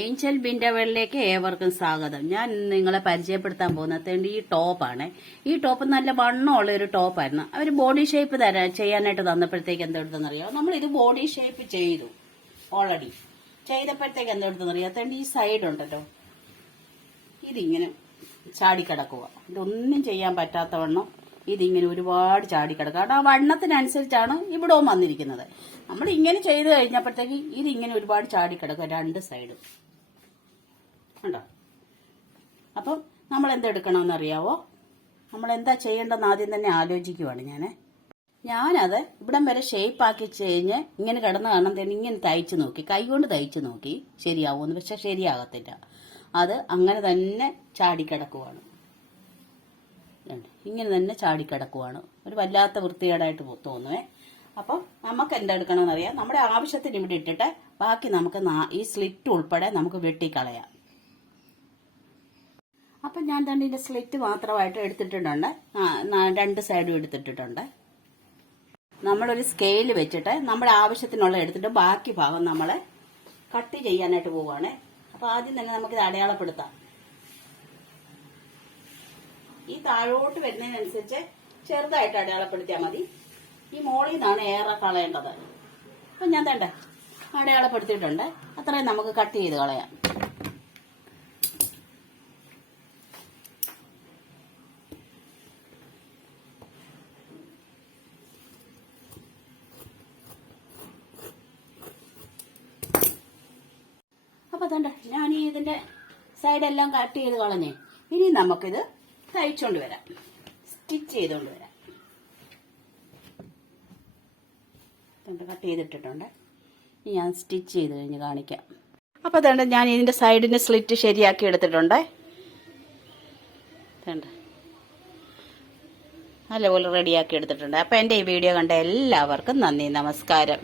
Angel ബിൻഡവളിലേക്ക് വേളിലേക്ക് ഏവർക്കും സ്വാഗതം. ഞാൻ നിങ്ങളെ പരിചയപ്പെടുത്താൻ പോകുന്നത് ഈ ടോപ്പാണ് ഈ ടോപ്പ് നല്ല വണ്ണമുള്ള ഒരു ടോപ്പായിരുന്നു അവർ ബോഡി ഷേപ്പ് തരാൻ ചെയ്യാനായിട്ട് തന്നപ്പോഴത്തേക്ക് എന്തെടുത്തെന്നറിയോ നമ്മൾ ഇത് ബോഡി ഷേപ്പ് ചെയ്തു ഓൾറെഡി ചെയ്തപ്പോഴത്തേക്ക് എന്തെടുത്തെന്നറിയോ തേണ്ടി ഈ സൈഡ് ഉണ്ടല്ലോ. ഇതിങ്ങനെ ചാടിക്കിടക്കുക ഇതൊന്നും ചെയ്യാൻ പറ്റാത്ത വണ്ണം. ഇതിങ്ങനെ ഒരുപാട് ചാടിക്കിടക്കുക കാരണം ആ വണ്ണത്തിനനുസരിച്ചാണ് ഇവിടവും വന്നിരിക്കുന്നത്. നമ്മൾ ഇങ്ങനെ ചെയ്ത് കഴിഞ്ഞപ്പോഴത്തേക്ക് ഇതിങ്ങനെ ഒരുപാട് ചാടിക്കിടക്കുക രണ്ട് സൈഡും. ഉണ്ടോ അപ്പം നമ്മൾ എന്തെടുക്കണമെന്നറിയാവോ നമ്മൾ എന്താ ചെയ്യേണ്ടതെന്ന് ആദ്യം തന്നെ ആലോചിക്കുവാണ് ഞാൻ ഞാനത് ഇവിടം വരെ ഷേപ്പ് ആക്കി കഴിഞ്ഞ് ഇങ്ങനെ കിടന്ന് കാണാൻ തന്നെ ഇങ്ങനെ തയ്ച്ചു നോക്കി. കൈകൊണ്ട് തയ്ച്ചു നോക്കി. ശരിയാവുമെന്ന്. പക്ഷെ ശരിയാകത്തില്ല. അത് അങ്ങനെ തന്നെ ചാടിക്കിടക്കുവാണ്. ഇങ്ങനെ തന്നെ ചാടിക്കിടക്കുവാണ് ഒരു വല്ലാത്ത വൃത്തികേടായിട്ട് തോന്നുവേ. അപ്പം നമുക്ക് എന്തെടുക്കണമെന്ന് അറിയാം നമ്മുടെ ആവശ്യത്തിന് ഇവിടെ ഇട്ടിട്ട് ബാക്കി നമുക്ക് ഈ സ്ലിറ്റ് ഉൾപ്പെടെ നമുക്ക് വെട്ടിക്കളയാം. അപ്പം ഞാൻ തന്നെ ഇതിന്റെ സ്ലിറ്റ് മാത്രമായിട്ട് എടുത്തിട്ടുണ്ട്. രണ്ട് സൈഡും എടുത്തിട്ടിട്ടുണ്ട്. നമ്മളൊരു സ്കെയിൽ വെച്ചിട്ട് നമ്മുടെ ആവശ്യത്തിനുള്ള എടുത്തിട്ട് ബാക്കി ഭാഗം നമ്മൾ കട്ട് ചെയ്യാനായിട്ട് പോവുകയാണ്. അപ്പോൾ ആദ്യം തന്നെ നമുക്കിത് അടയാളപ്പെടുത്താം. ഈ താഴോട്ട് വരുന്നതിനനുസരിച്ച് ചെറുതായിട്ട് അടയാളപ്പെടുത്തിയാൽ മതി. ഈ മോളിൽ നിന്നാണ് ഏറെ കളയേണ്ടത്. അപ്പം ഞാൻ തണ്ട അടയാളപ്പെടുത്തിയിട്ടുണ്ട്. അത്രയും നമുക്ക് കട്ട് ചെയ്ത് കളയാം. അപ്പൊ തണ്ട ഞാൻ ഈ ഇതിന്റെ സൈഡെല്ലാം കട്ട് ചെയ്ത് കളഞ്ഞേ. ഇനി നമുക്കിത് തയ്ച്ചോണ്ട് വരാം. സ്റ്റിച്ച് ചെയ്തോണ്ട് വരാം. കട്ട് ചെയ്തിട്ടിട്ടുണ്ട്. ഇനി ഞാൻ സ്റ്റിച്ച് ചെയ്ത് കഴിഞ്ഞ് കാണിക്കാം. അപ്പൊ തേണ്ട ഞാൻ ഇതിന്റെ സൈഡിന് സ്ലിറ്റ് ശരിയാക്കി എടുത്തിട്ടുണ്ട്. നല്ലപോലെ റെഡിയാക്കി എടുത്തിട്ടുണ്ട്. അപ്പൊ എന്റെ ഈ വീഡിയോ കണ്ട എല്ലാവർക്കും നന്ദി നമസ്കാരം.